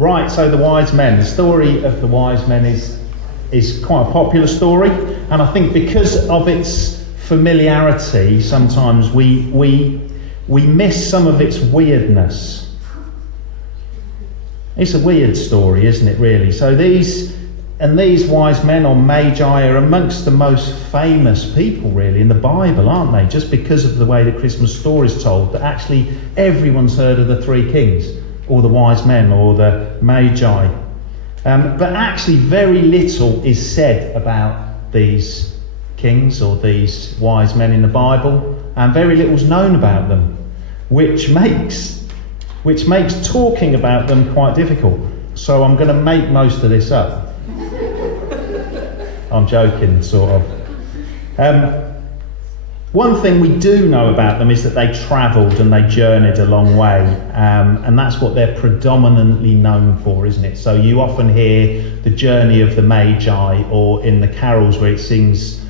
Right, so the wise men. The story of the wise men is quite a popular story, and I think because of its familiarity, sometimes we miss some of its weirdness. It's a weird story, isn't it, really? So these wise men, or magi, are amongst the most famous people, really, in the Bible, aren't they? Just because of the way the Christmas story is told, that actually everyone's heard of the three kings, or the wise men, or the magi. But actually very little is said about these kings or these wise men in the Bible, and very little is known about them, which makes talking about them quite difficult. So I'm going to make most of this up. I'm joking, sort of. One thing we do know about them is that they travelled and they journeyed a long way, and that's what they're predominantly known for, isn't it? So you often hear the journey of the Magi, or in the carols where it sings,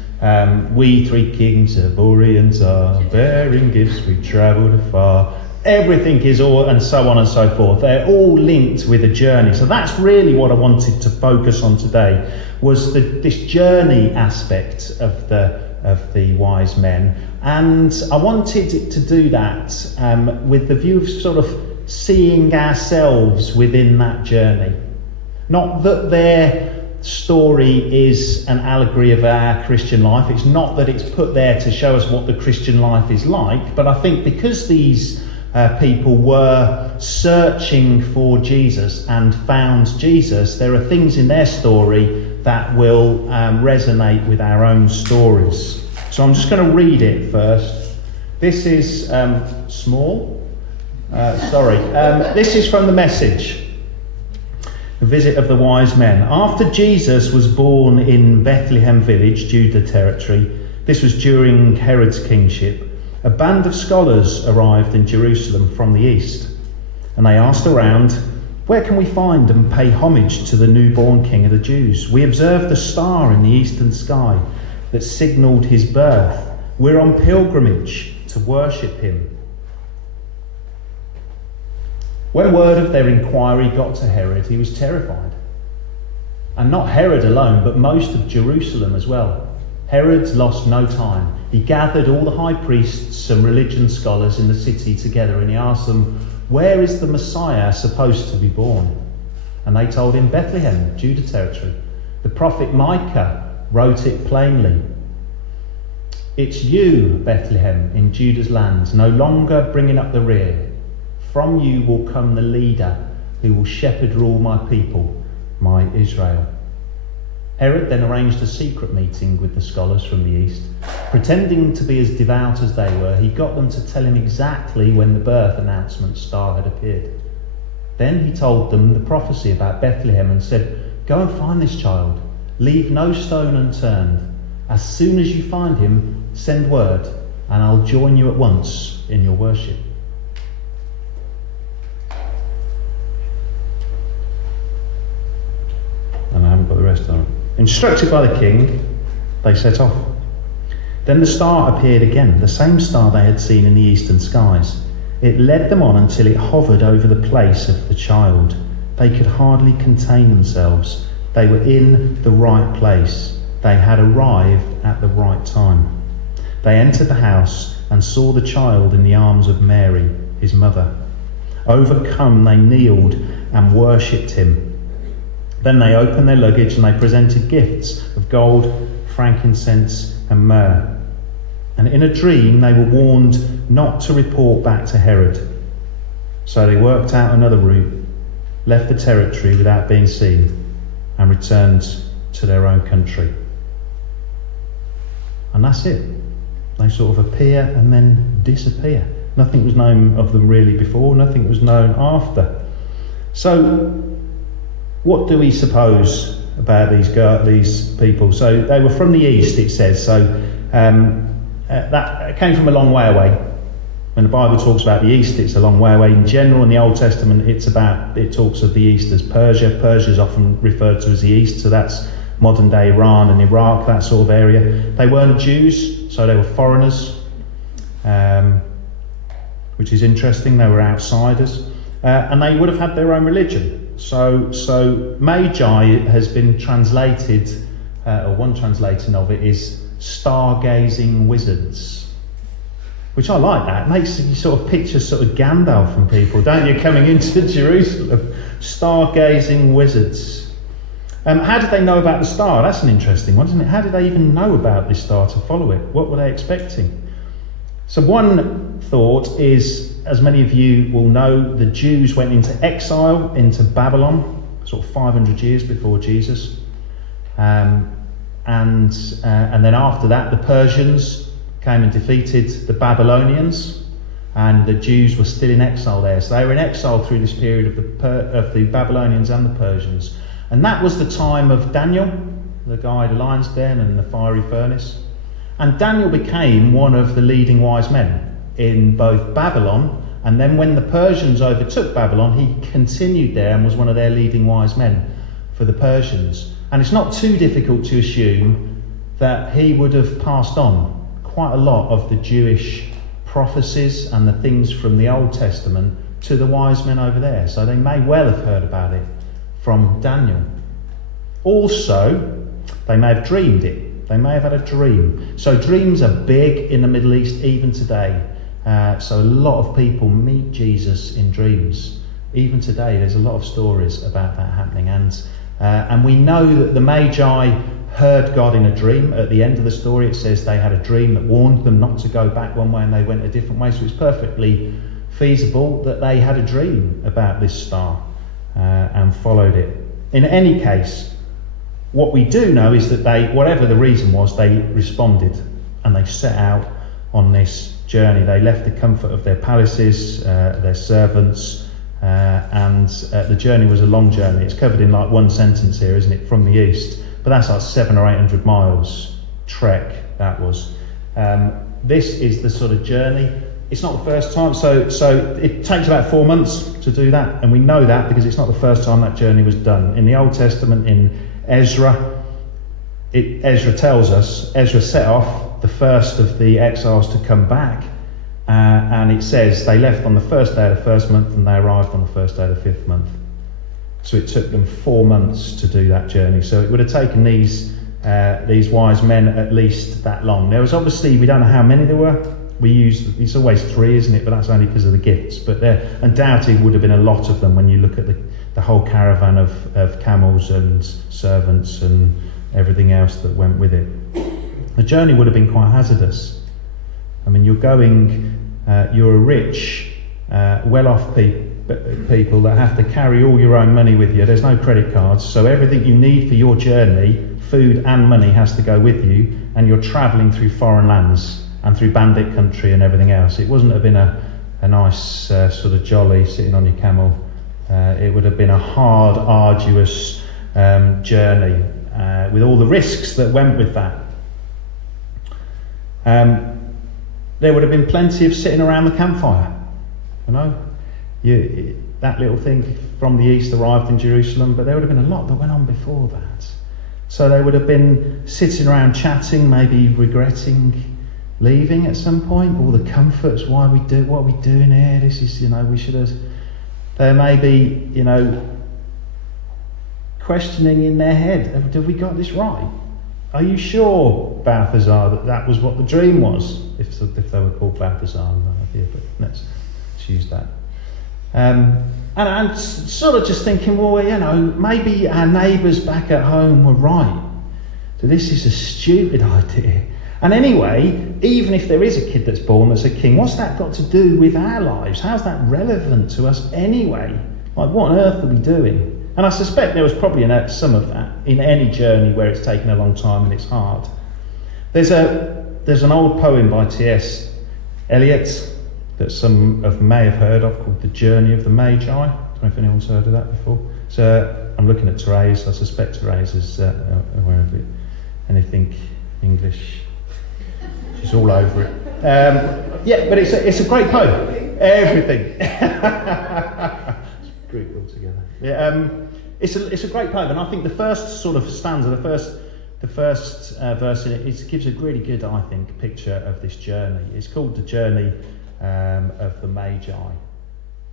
we three kings of Orient are, bearing gifts we travelled afar. Everything is all, and so on and so forth. They're all linked with a journey. So that's really what I wanted to focus on today, was this journey aspect of the wise men, and I wanted it to do that with the view of sort of seeing ourselves within that journey. Not that their story is an allegory of our Christian life. It's not that it's put there to show us what the Christian life is like, but I think because these people were searching for Jesus and found Jesus, there are things in their story that will resonate with our own stories. So I'm just going to read it first. This is small. This is from the Message. The visit of the wise men. After Jesus was born in Bethlehem village, Judah territory, this was during Herod's kingship, a band of scholars arrived in Jerusalem from the east, and they asked around, "Where can we find and pay homage to the newborn King of the Jews? We observed a star in the eastern sky that signalled his birth. We're on pilgrimage to worship him." When word of their inquiry got to Herod, he was terrified. And not Herod alone, but most of Jerusalem as well. Herod lost no time. He gathered all the high priests and religion scholars in the city together, and he asked them, "Where is the Messiah supposed to be born?" And they told him, "Bethlehem, Judah territory. The prophet Micah wrote it plainly. It's you, Bethlehem, in Judah's land, no longer bringing up the rear. From you will come the leader who will shepherd all my people, my Israel." Herod then arranged a secret meeting with the scholars from the east. Pretending to be as devout as they were, he got them to tell him exactly when the birth announcement star had appeared. Then he told them the prophecy about Bethlehem and said, "Go and find this child. Leave no stone unturned. As soon as you find him, send word, and I'll join you at once in your worship." And I haven't got the rest of it. Instructed by the king, they set off. Then the star appeared again, the same star they had seen in the eastern skies. It led them on until it hovered over the place of the child. They could hardly contain themselves. They were in the right place. They had arrived at the right time. They entered the house and saw the child in the arms of Mary, his mother. Overcome, they kneeled and worshipped him. Then they opened their luggage and they presented gifts of gold, frankincense and myrrh. And in a dream they were warned not to report back to Herod. So they worked out another route, left the territory without being seen, and returned to their own country. And that's it. They sort of appear and then disappear. Nothing was known of them really before, nothing was known after. So what do we suppose about these people? So they were from the east, it says. So that came from a long way away. When the Bible talks about the east, it's a long way away. In general, in the Old Testament, it talks of the east as Persia. Persia is often referred to as the east, so that's modern day Iran and Iraq, that sort of area. They weren't Jews, so they were foreigners, which is interesting. They were outsiders. and they would have had their own religion. So Magi has been translated, or one translating of it is stargazing wizards, which I like that. It makes you sort of picture sort of Gandalf from people, don't you, coming into Jerusalem? Stargazing wizards. How did they know about the star? That's an interesting one, isn't it? How did they even know about this star to follow it? What were they expecting? So one thought is, as many of you will know, the Jews went into exile into Babylon, sort of 500 years before Jesus. And then after that, the Persians came and defeated the Babylonians, and the Jews were still in exile there. So they were in exile through this period of the Babylonians and the Persians. And that was the time of Daniel, the guy in the lion's den and the fiery furnace. And Daniel became one of the leading wise men in both Babylon, and then when the Persians overtook Babylon, he continued there and was one of their leading wise men for the Persians. And it's not too difficult to assume that he would have passed on quite a lot of the Jewish prophecies and the things from the Old Testament to the wise men over there. So they may well have heard about it from Daniel. Also, they may have dreamed it. They may have had a dream. So dreams are big in the Middle East even today. So a lot of people meet Jesus in dreams. Even today, there's a lot of stories about that happening. And we know that the Magi heard God in a dream. At the end of the story, it says they had a dream that warned them not to go back one way and they went a different way. So it's perfectly feasible that they had a dream about this star and followed it. In any case, what we do know is that they, whatever the reason was, they responded and they set out on this journey. They left the comfort of their palaces, their servants, and the journey was a long journey. It's covered in like one sentence here, isn't it, from the east? But that's like 700 or 800 miles trek, that was. This is the sort of journey. It's not the first time, so it takes about 4 months to do that, and we know that because it's not the first time that journey was done. In the Old Testament, in Ezra, Ezra tells us, Ezra set off the first of the exiles to come back, and it says they left on the first day of the first month and they arrived on the first day of the fifth month. So it took them 4 months to do that journey. So it would have taken these wise men at least that long. There was obviously, we don't know how many there were. It's always 3, isn't it? But that's only because of the gifts. But there undoubtedly would have been a lot of them when you look at the whole caravan of camels and servants and everything else that went with it. The journey would have been quite hazardous. I mean, you're a rich, well-off people that have to carry all your own money with you. There's no credit cards, so everything you need for your journey, food and money, has to go with you, and you're travelling through foreign lands and through bandit country and everything else. It wouldn't have been a nice sort of jolly sitting on your camel. It would have been a hard, arduous journey with all the risks that went with that. There would have been plenty of sitting around the campfire. You know, that little thing from the east arrived in Jerusalem, but there would have been a lot that went on before that. So they would have been sitting around chatting, maybe regretting leaving at some point. All the comforts, what are we doing here? This is, we should have. There may be, questioning in their head, have we got this right? Are you sure, Balthazar, that was what the dream was? If they were called Balthazar, no idea, but let's use that. And I'm sort of just thinking, well, maybe our neighbours back at home were right. So this is a stupid idea. And anyway, even if there is a kid that's born that's a king, what's that got to do with our lives? How's that relevant to us anyway? Like, what on earth are we doing? And I suspect there was probably some of that in any journey where it's taken a long time and it's hard. There's an old poem by T.S. Eliot that some of may have heard of called The Journey of the Magi. I don't know if anyone's heard of that before. So I'm looking at Therese. I suspect Therese is aware of it. Anything English? She's all over it. But it's a great poem. Everything. Greek altogether. Yeah, it's a great poem, and I think the first sort of stanza, the first verse in it, gives a really good, I think, picture of this journey. It's called The Journey of the Magi.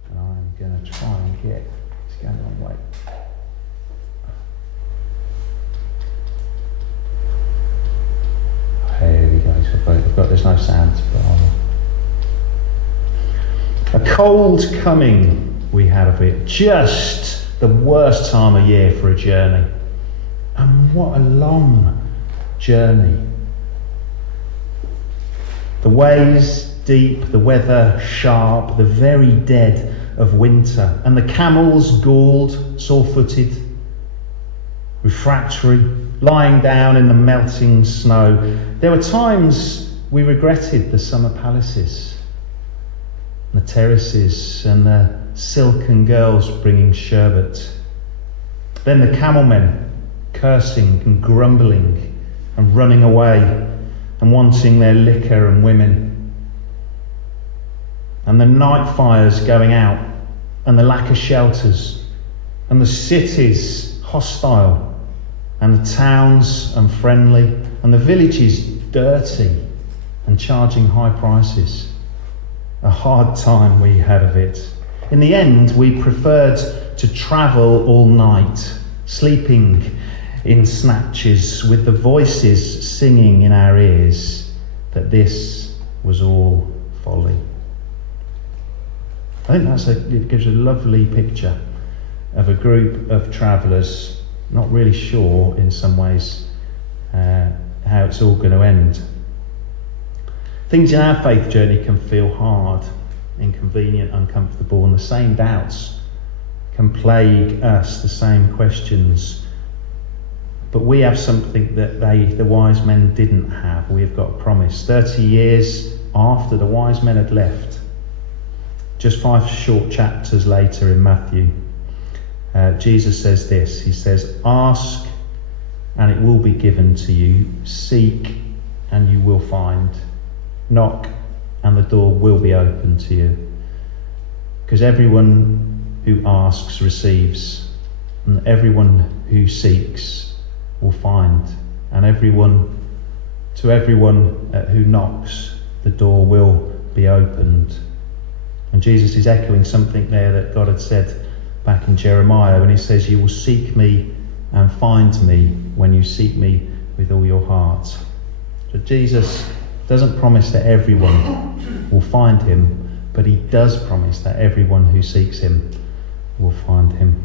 And I'm going to try and get, it's going the wrong way. There we go, so I've got, there's no sound to put on. A cold coming we had of it, just the worst time of year for a journey. And what a long journey. The ways deep, the weather sharp, the very dead of winter, and the camels galled, sore-footed, refractory, lying down in the melting snow. There were times we regretted the summer palaces, the terraces, and the silken girls bringing sherbet. Then the camel men cursing and grumbling and running away and wanting their liquor and women. And the night fires going out and the lack of shelters and the cities hostile and the towns unfriendly and the villages dirty and charging high prices. A hard time we had of it. In the end, we preferred to travel all night, sleeping in snatches with the voices singing in our ears that this was all folly. I think it gives a lovely picture of a group of travellers not really sure in some ways how it's all going to end. Things in our faith journey can feel hard, inconvenient, uncomfortable, and the same doubts can plague us, the same questions. But we have something that the wise men didn't have. We have got a promise. 30 years after the wise men had left, just 5 short chapters later in Matthew, Jesus says this. He says, "Ask and it will be given to you. Seek and you will find. Knock and the door will be open to you. Because everyone who asks receives, and everyone who seeks will find, and to everyone who knocks, the door will be opened." And Jesus is echoing something there that God had said back in Jeremiah when he says, "You will seek me and find me when you seek me with all your heart." So Jesus doesn't promise that everyone will find him, but he does promise that everyone who seeks him will find him.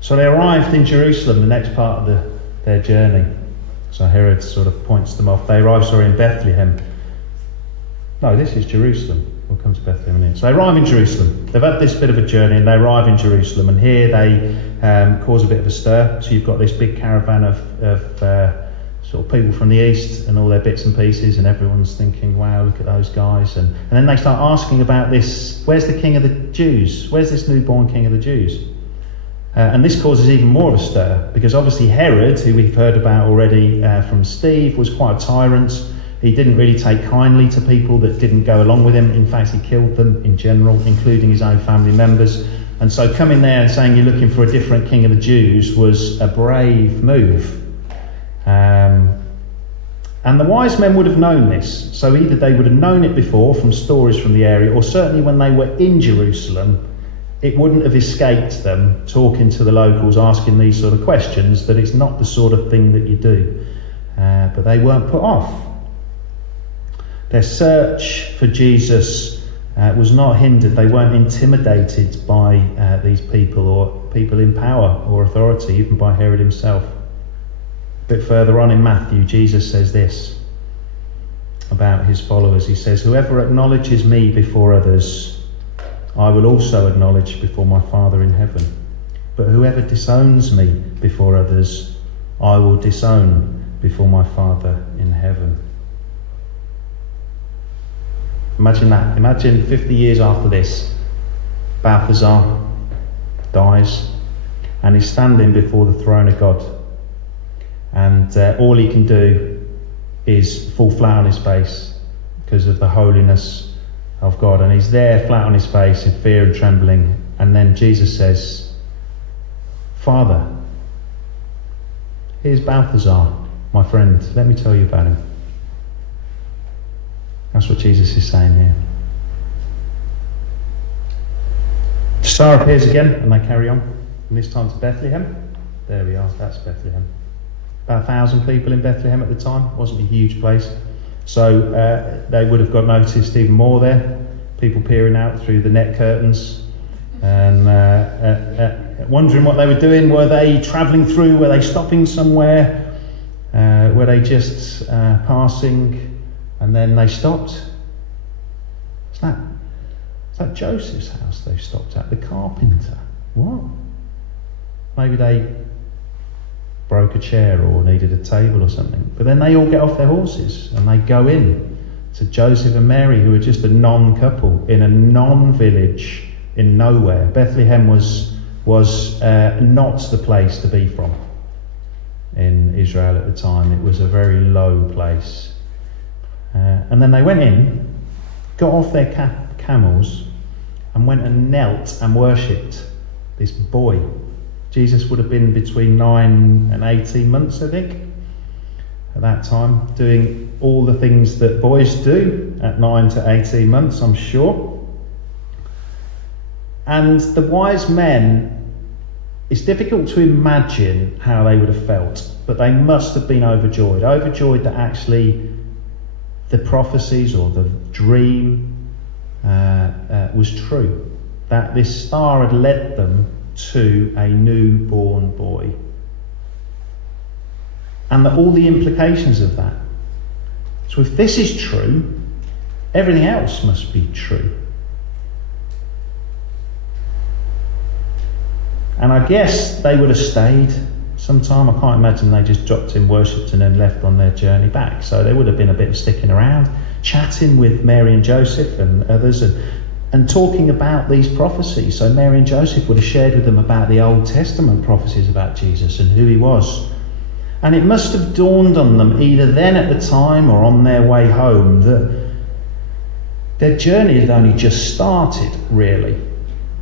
So they arrived in Jerusalem, the next part of their journey. So Herod sort of points them off. They arrived, in Bethlehem. No, this is Jerusalem. We'll come to Bethlehem in a minute. So they arrive in Jerusalem. They've had this bit of a journey and they arrive in Jerusalem, and here they cause a bit of a stir. So you've got this big caravan of sort of people from the east and all their bits and pieces, and everyone's thinking, wow, look at those guys. And then they start asking about this, where's the king of the Jews? Where's this newborn king of the Jews? And this causes even more of a stir, because obviously Herod, who we've heard about already from Steve, was quite a tyrant. He didn't really take kindly to people that didn't go along with him. In fact, he killed them in general, including his own family members. And so coming there and saying you're looking for a different king of the Jews was a brave move. And the wise men would have known this. So either they would have known it before from stories from the area, or certainly when they were in Jerusalem, it wouldn't have escaped them talking to the locals, asking these sort of questions, that it's not the sort of thing that you do. But they weren't put off. Their search for Jesus was not hindered. They weren't intimidated by these people, or people in power or authority, even by Herod himself. A bit further on in Matthew, Jesus says this about his followers. He says, "Whoever acknowledges me before others, I will also acknowledge before my Father in heaven. But whoever disowns me before others, I will disown before my Father in heaven." Imagine that. Imagine 50 years after this, Balthazar dies and he's standing before the throne of God. And all he can do is fall flat on his face because of the holiness of God. And he's there flat on his face in fear and trembling. And then Jesus says, "Father, here's Balthazar, my friend. Let me tell you about him." That's what Jesus is saying here. The star appears again, and they carry on. And this time to Bethlehem. There we are, that's Bethlehem. About 1,000 people in Bethlehem at the time. It wasn't a huge place. So they would have got noticed even more there. People peering out through the net curtains and wondering what they were doing. Were they travelling through? Were they stopping somewhere? Were they just passing and then they stopped? Is that Joseph's house they stopped at? The carpenter? What? Maybe they broke a chair or needed a table or something. But then they all get off their horses and they go in to Joseph and Mary, who are just a non-couple in a non-village in nowhere. Bethlehem was not the place to be from in Israel at the time. It was a very low place. And then they went in, got off their camels and went and knelt and worshipped this boy. Jesus would have been between 9 and 18 months, I think, at that time, doing all the things that boys do at 9 to 18 months, I'm sure. And the wise men, it's difficult to imagine how they would have felt, but they must have been overjoyed that actually the prophecies or the dream was true, that this star had led them to a newborn boy, and that all the implications of that. So if this is true, everything else must be true. And I guess they would have stayed some time. I can't imagine they just dropped in, worshipped and then left on their journey back. So there would have been a bit of sticking around, chatting with Mary and Joseph and others, and talking about these prophecies. So Mary and Joseph would have shared with them about the Old Testament prophecies about Jesus and who he was. And it must have dawned on them, either then at the time or on their way home, that their journey had only just started, really.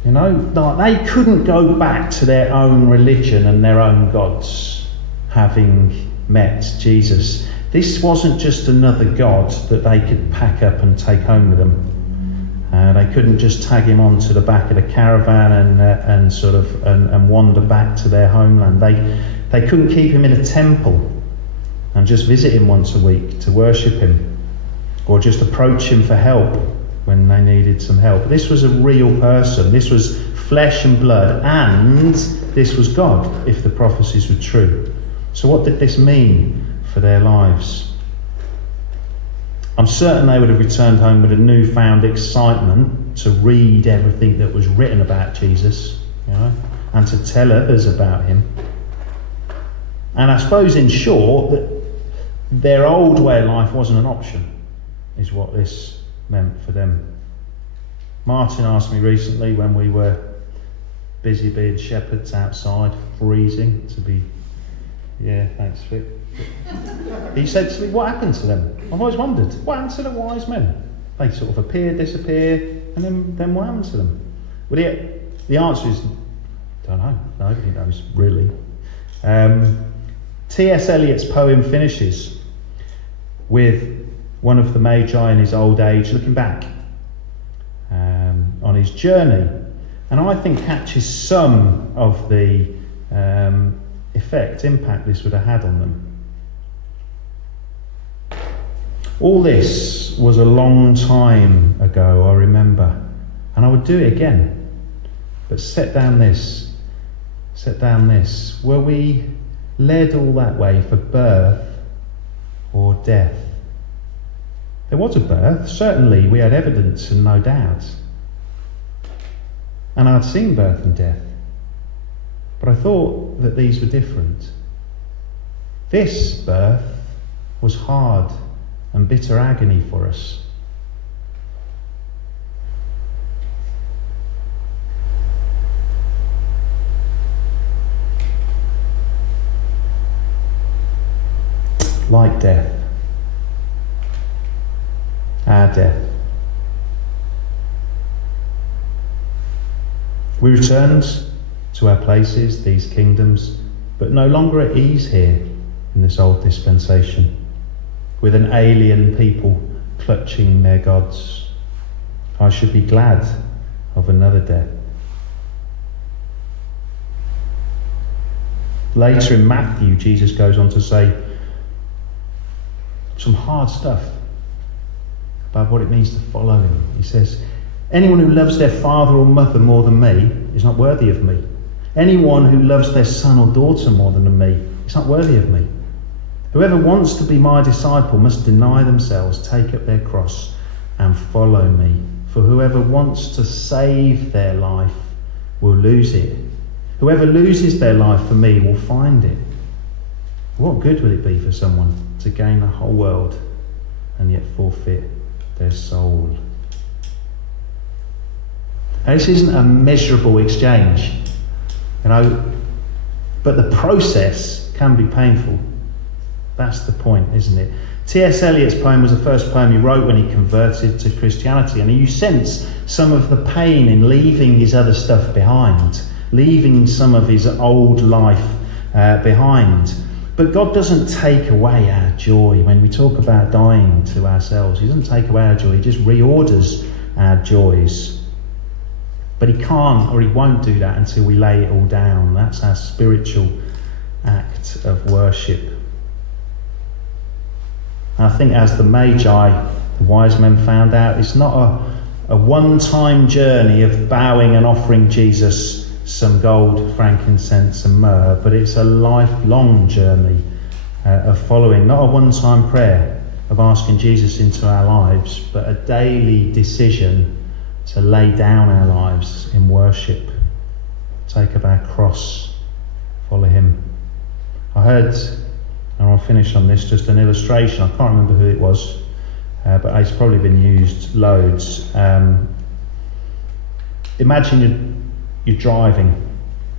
You know, they couldn't go back to their own religion and their own gods, having met Jesus. This wasn't just another god that they could pack up and take home with them. They couldn't just tag him onto the back of the caravan and wander back to their homeland. They couldn't keep him in a temple and just visit him once a week to worship him, or just approach him for help when they needed some help. This was a real person. This was flesh and blood, and this was God, if the prophecies were true. So what did this mean for their lives? I'm certain they would have returned home with a newfound excitement to read everything that was written about Jesus, you know, and to tell others about him. And I suppose, in short, that their old way of life wasn't an option, is what this meant for them. Martin asked me recently, when we were busy being shepherds outside, freezing to be... Yeah, thanks, Vic. He said to me, what happened to them? I've always wondered, what happened to the wise men? They sort of appear, disappear, and then what happened to them? Well, the answer is, don't know. Nobody knows, really. T.S. Eliot's poem finishes with one of the Magi in his old age looking back on his journey, and I think catches some of the impact this would have had on them. All this was a long time ago, I remember, and I would do it again. But set down this. Were we led all that way for birth or death? There was a birth, certainly we had evidence and no doubt. And I'd seen birth and death. But I thought that these were different. This birth was hard and bitter agony for us. Like death. Our death. We returned to our places, these kingdoms, but no longer at ease here in this old dispensation, with an alien people clutching their gods. I should be glad of another death. Later in Matthew, Jesus goes on to say some hard stuff about what it means to follow him. He says, anyone who loves their father or mother more than me is not worthy of me. Anyone who loves their son or daughter more than me is not worthy of me. Whoever wants to be my disciple must deny themselves, take up their cross, and follow me. For whoever wants to save their life will lose it. Whoever loses their life for me will find it. What good will it be for someone to gain the whole world and yet forfeit their soul? Now, this isn't a miserable exchange, but the process can be painful. That's the point, isn't it? T.S. Eliot's poem was the first poem he wrote when he converted to Christianity, and you sense some of the pain in leaving his other stuff behind, leaving some of his old life behind. But God doesn't take away our joy. When we talk about dying to ourselves, he doesn't take away our joy, he just reorders our joys. But he can't or he won't do that until we lay it all down. That's our spiritual act of worship. And I think as the Magi, the wise men, found out, it's not a one-time journey of bowing and offering Jesus some gold, frankincense and myrrh, but it's a lifelong journey of following, not a one-time prayer of asking Jesus into our lives, but a daily decision to lay down our lives in worship, take up our cross, follow him. I heard, and I'll finish on this, just an illustration. I can't remember who it was, but it's probably been used loads. Imagine you're driving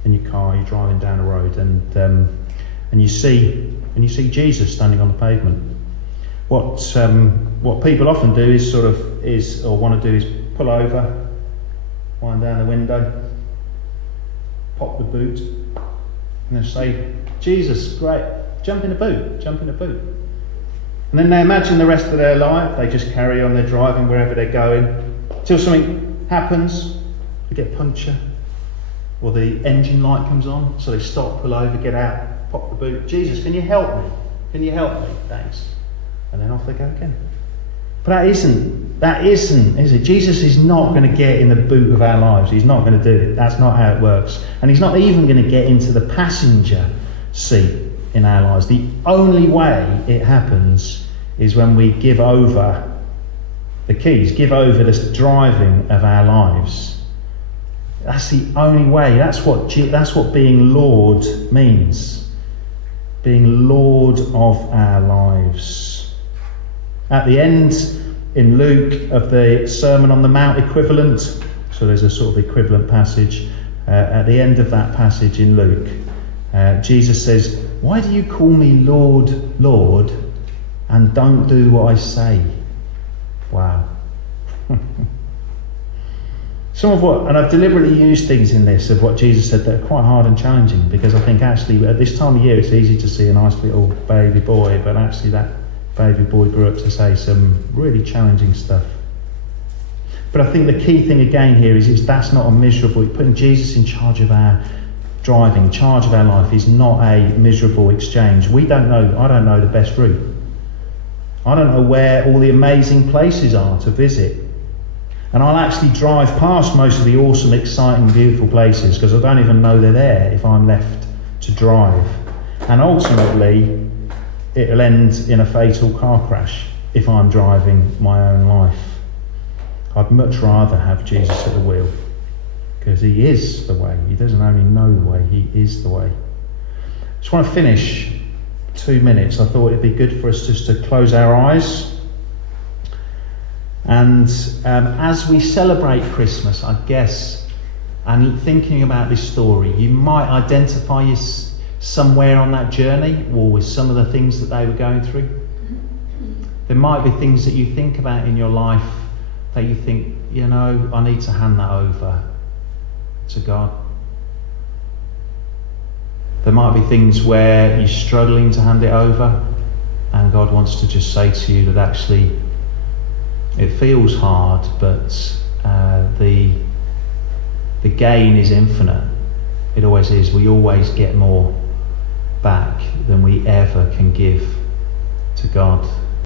in your car, you're driving down a road, and you see Jesus standing on the pavement. What people often do is want to do is pull over, wind down the window, pop the boot, and then say, Jesus, great, jump in the boot. And then they imagine the rest of their life, they just carry on their driving wherever they're going, till something happens, they get a puncture, or the engine light comes on, so they stop, pull over, get out, pop the boot. Jesus, can you help me? Thanks. And then off they go again. But that isn't, is it? Jesus is not going to get in the boot of our lives. He's not going to do it. That's not how it works. And he's not even going to get into the passenger seat in our lives. The only way it happens is when we give over the keys, give over the driving of our lives. That's the only way. That's what being Lord means. Being Lord of our lives. At the end in Luke of the Sermon on the Mount equivalent, so there's a sort of equivalent passage, at the end of that passage in Luke, Jesus says, why do you call me Lord, Lord, and don't do what I say? Wow. Some of what, and I've deliberately used things in this of what Jesus said that are quite hard and challenging, because I think actually at this time of year it's easy to see a nice little baby boy, but actually that baby boy grew up to say some really challenging stuff. But I think the key thing again here is that's not a miserable, putting Jesus in charge of our driving, in charge of our life is not a miserable exchange. I don't know the best route. I don't know where all the amazing places are to visit. And I'll actually drive past most of the awesome, exciting, beautiful places because I don't even know they're there if I'm left to drive. And ultimately, it'll end in a fatal car crash if I'm driving my own life. I'd much rather have Jesus at the wheel because he is the way. He doesn't only know the way, he is the way. I just want to finish 2 minutes. I thought it'd be good for us just to close our eyes. And as we celebrate Christmas, I guess, and thinking about this story, you might identify yourself somewhere on that journey or with some of the things that they were going through. There might be things that you think about in your life that you think, I need to hand that over to God. There might be things where you're struggling to hand it over and God wants to just say to you that actually it feels hard, but the gain is infinite. It always is. We always get more back than we ever can give to God.